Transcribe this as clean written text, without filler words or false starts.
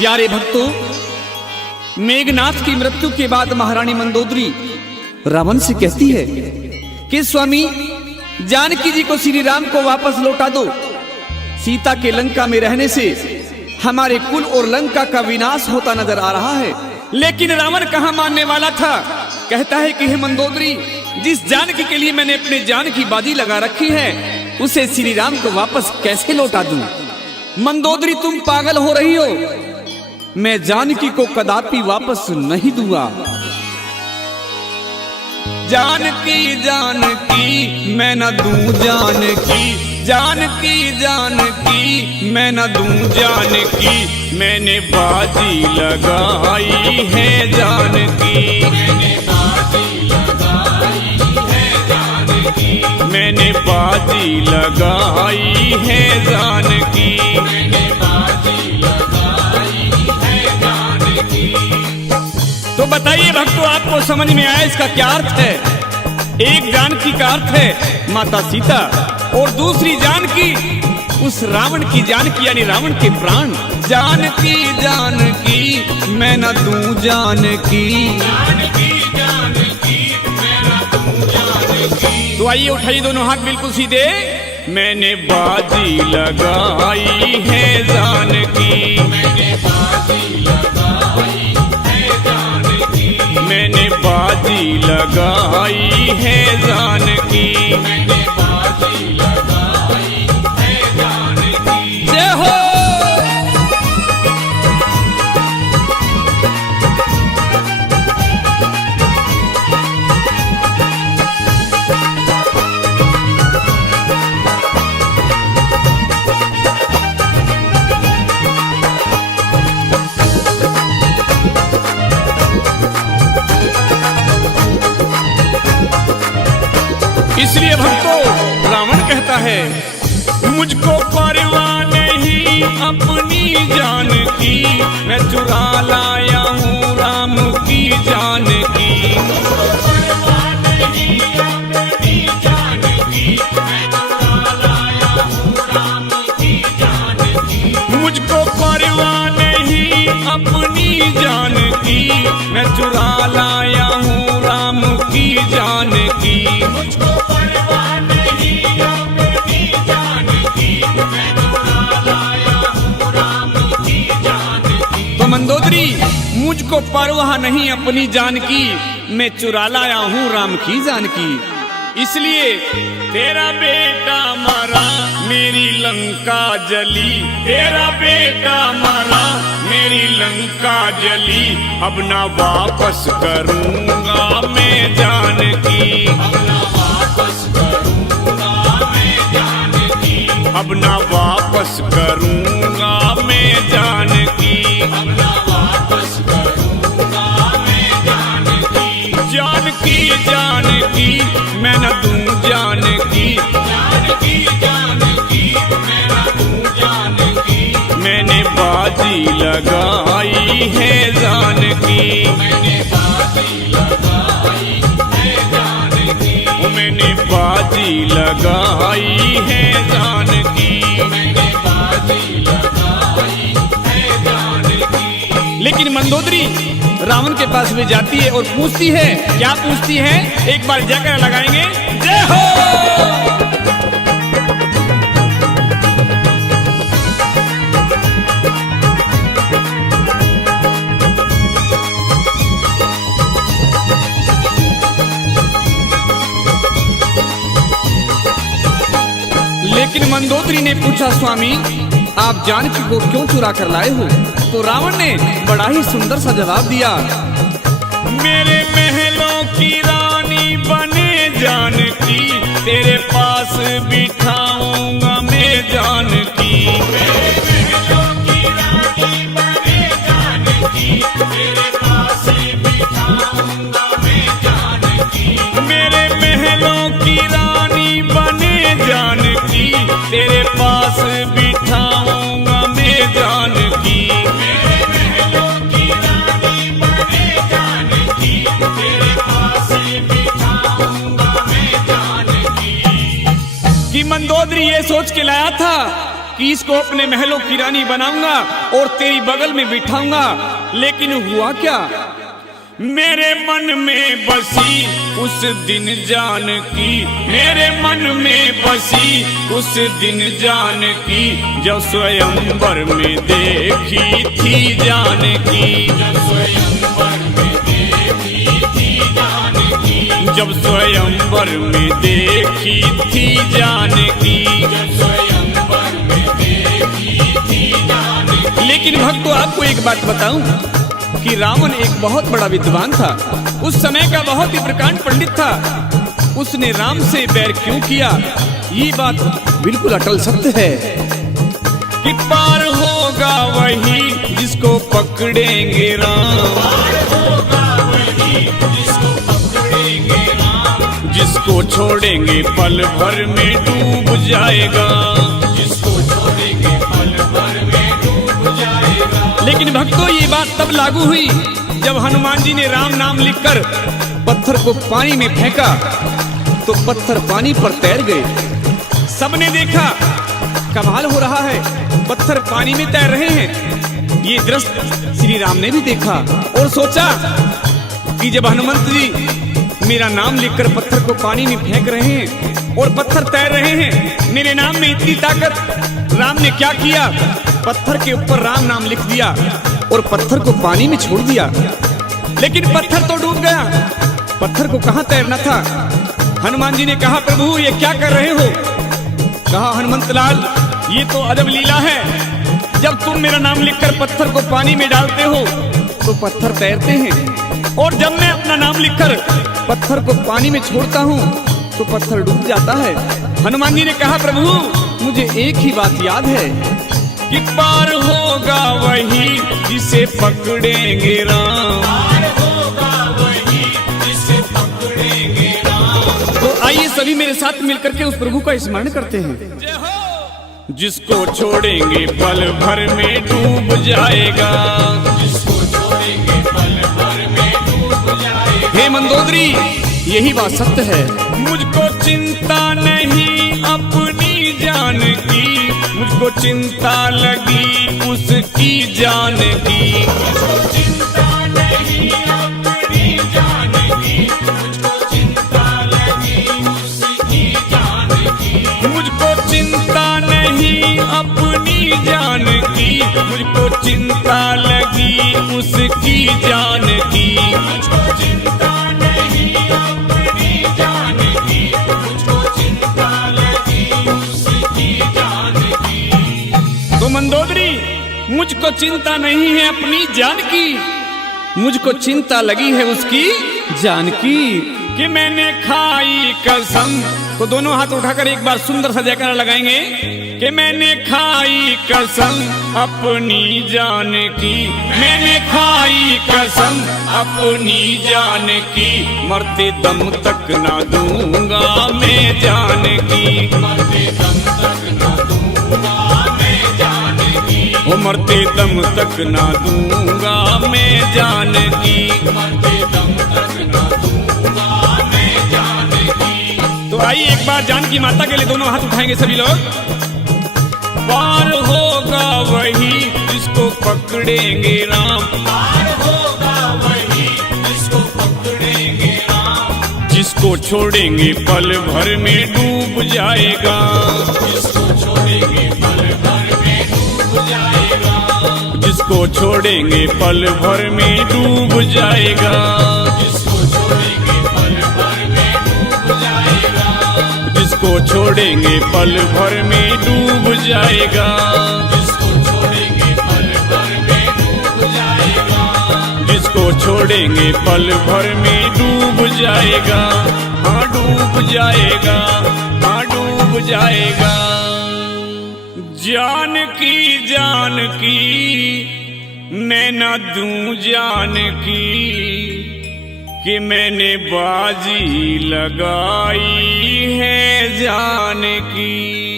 प्यारे भक्तों, मेघनाथ की मृत्यु के बाद महारानी मंदोदरी रावण से कहती है कि स्वामी, जानकी जी को श्री राम को वापस लौटा दो। सीता के लंका में रहने से हमारे कुल और लंका का विनाश होता नजर आ रहा है। लेकिन रावण कहाँ मानने वाला था। कहता है कि हे मंदोदरी, जिस जानकी के लिए मैंने अपने जान की बाजी लगा रखी है, उसे श्री राम को वापस कैसे लौटा दूं? मंदोदरी, तुम पागल हो रही हो। मैं जानकी को कदापि वापस नहीं दूंगा। जानकी जानकी मैं न दूं जानकी, जानकी जानकी मैं न दूं जानकी, मैंने बाजी लगाई है जानकी, मैंने बाजी लगाई है जानकी, मैंने बाजी लगाई है जानकी, मैंने बाजी लगाई है जानकी। तो बताइए भक्तों, आपको समझ में आया इसका क्या अर्थ है? एक जानकी का अर्थ है माता सीता, और दूसरी जानकी उस रावण की जानकी यानी रावण के प्राण। जानकी जानकी मैं न दूं जानकी, जानकी जानकी मैं न दूं जानकी। तो आइए उठाइए दोनों हाथ बिल्कुल सीधे। मैंने बाजी लगाई है जानकी, मैंने बाजी लगाई है जानकी, मैंने बाजी लगाई है जानकी, मैंने बाजी लगाई है जानकी। जय हो। इसलिए भक्तों, रावण कहता है, मुझको परवाह नहीं अपनी जान की, मैं चुरा लाया हूँ राम की जान की, मुझको परवाह नहीं अपनी जान की, मैं चुरा लाया हूँ राम की जान की, मुझको परवाह नहीं अपनी जान की, मैं चुरा लाया हूँ राम की जान की, मुझको मंदोदरी, मुझको परवाह नहीं अपनी जान की, मैं चुरा लाया हूँ राम की जान की। इसलिए तेरा बेटा मरा मेरी लंका जली, तेरा बेटा मरा मेरी लंका जली, अब ना वापस करूँगा मैं जानकी, अब ना वापस करूँगा मैं जानकी, अब ना वापस करूँगा मैं जानकी, अब ना वापस करूँगा मैं जानकी। जानकी जानकी मैं न दूं जानकी, जानकी जानकी मैं न दूं जानकी, मैंने बाजी लगाई है जानकी, मैंने बाजी लगाई है जानकी, मैंने बाजी लगाई है जानकी, मैंने बाजी लगाई है जानकी। लेकिन मंदोदरी रावण के पास में जाती है और पूछती है, क्या पूछती है? एक बार जयकारा लगाएंगे, जय हो। लेकिन मंदोदरी ने पूछा, स्वामी, आप जानकी को क्यों चुरा कर लाए हो? तो रावण ने बड़ा ही सुंदर सा जवाब दिया, मेरे महलों की रानी बने जानकी, तेरे पास बिठाऊंगा मैं जानकी, मेरे महलों की रानी बने जानकी, तेरे पास बिठाऊंगा मैं जानकी, मेरे महलों की रानी बने जानकी, तेरे पास बिठाऊंगा मैं जानकी, मेरे महलों की रानी बने जानकी, तेरे पास बिठाऊंगा मैं जानकी। कि मंदोदरी ये सोच के लाया था कि इसको अपने महलों की रानी बनाऊंगा और तेरी बगल में बिठाऊंगा। लेकिन हुआ क्या, मेरे मन में बसी उस दिन जानकी, मेरे मन में बसी उस दिन जानकी, जब स्वयंवर में देखी थी जानकी, जब स्वयंवर में देखी थी जानकी, जब स्वयंवर में देखी थी जानकी, जब स्वयंवर में देखी थी जानकी। लेकिन भक्तों, आपको एक बात बताऊं कि रावण एक बहुत बड़ा विद्वान था, उस समय का बहुत ही प्रकांड पंडित था। उसने राम से बैर क्यों किया, ये बात बिल्कुल अटल सत्य है कि पार होगा वही जिसको पकड़ेंगे राम, पार होगा वही जिसको पकड़ेंगे राम, जिसको छोड़ेंगे पल भर में डूब जाएगा, जिसको छोड़ेंगे पल भर में डूब जाएगा। लेकिन भक्तों, ये बात तब लागू हुई जब हनुमान जी ने राम नाम लिखकर पत्थर को पानी में फेंका तो पत्थर पानी पर तैर गए। सबने देखा कमाल हो रहा है, पत्थर पानी में तैर रहे हैं। ये दृश्य श्री राम ने भी देखा और सोचा कि जब हनुमंत जी मेरा नाम लिखकर पत्थर को पानी में फेंक रहे हैं और पत्थर तैर रहे हैं, मेरे नाम में इतनी ताकत, राम ने क्या किया, पत्थर के ऊपर राम नाम लिख दिया और पत्थर को पानी में छोड़ दिया। लेकिन पत्थर तो डूब गया, पत्थर को कहां तैरना था। हनुमान जी ने कहा, प्रभु ये क्या कर रहे हो। कहा, हनुमंत लाल ये तो अजब लीला है, जब तुम मेरा नाम लिखकर पत्थर को पानी में डालते हो तो पत्थर तैरते हैं, और जब मैं अपना नाम लिखकर पत्थर को पानी में छोड़ता हूँ तो पत्थर डूब जाता है। हनुमान जी ने कहा, प्रभु मुझे एक ही बात याद है कि पार होगा वही जिसे पकड़ेंगे राम, पार होगा वही जिसे पकड़ेंगे राम। तो आइए सभी मेरे साथ मिलकर के उस प्रभु का स्मरण करते हैं। जिसको छोड़ेंगे पल भर में डूब जाएगा, जिसको छोड़ेंगे पल भर में डूब जाएगा। हे मंदोदरी, यही बात सत्य है। मुझको चिंता नहीं अपनी जान की, मुझको चिंता लगी उसकी जान की, मुझको चिंता नहीं अपनी जान की, मुझको चिंता लगी उसकी जान की, मुझको चिंता नहीं अपनी जान की, मुझको चिंता लगी उसकी जान की, मुझको चिंता नहीं अपनी जान की, मुझको चिंता लगी उसकी जान की। तो मंदोदरी, मुझको चिंता नहीं है अपनी जान की, मुझको चिंता लगी है उसकी जान की, कि मैंने खाई कसम। तो दोनों हाथ उठाकर एक बार सुंदर सा जयकारा लगाएंगे कि मैंने खाई कसम अपनी जान की, मैंने खाई कसम अपनी जान की, मरते दम तक ना दूंगा मैं जान की, मरते दम तक ना दूंगा मैं जान की, वो मरते दम तक ना दूंगा मैं जान की, मरते दम तक ना दूंगा मैं जान की। तो आइए एक बार जानकी माता के लिए दोनों हाथ उठाएंगे सभी लोग। पार होगा वही जिसको पकड़ेंगे राम, पार होगा वही जिसको पकड़ेंगे राम, जिसको छोड़ेंगे पल भर में डूब जाएगा, जिसको छोड़ेंगे पल भर में डूब जाएगा, जिसको छोड़ेंगे पल भर में डूब जाएगा, जिसको छोड़ेंगे पल भर में डूब जाएगा, जिसको छोड़ेंगे पल भर में डूब जाएगा, जिसको छोड़ेंगे पल भर में डूब जाएगा, जिसको छोड़ेंगे पल भर में डूब जाएगा, हाँ डूब जाएगा, हाँ डूब जाएगा। जान की मैं न दूं जान की, कि मैंने बाजी लगाई है जान की।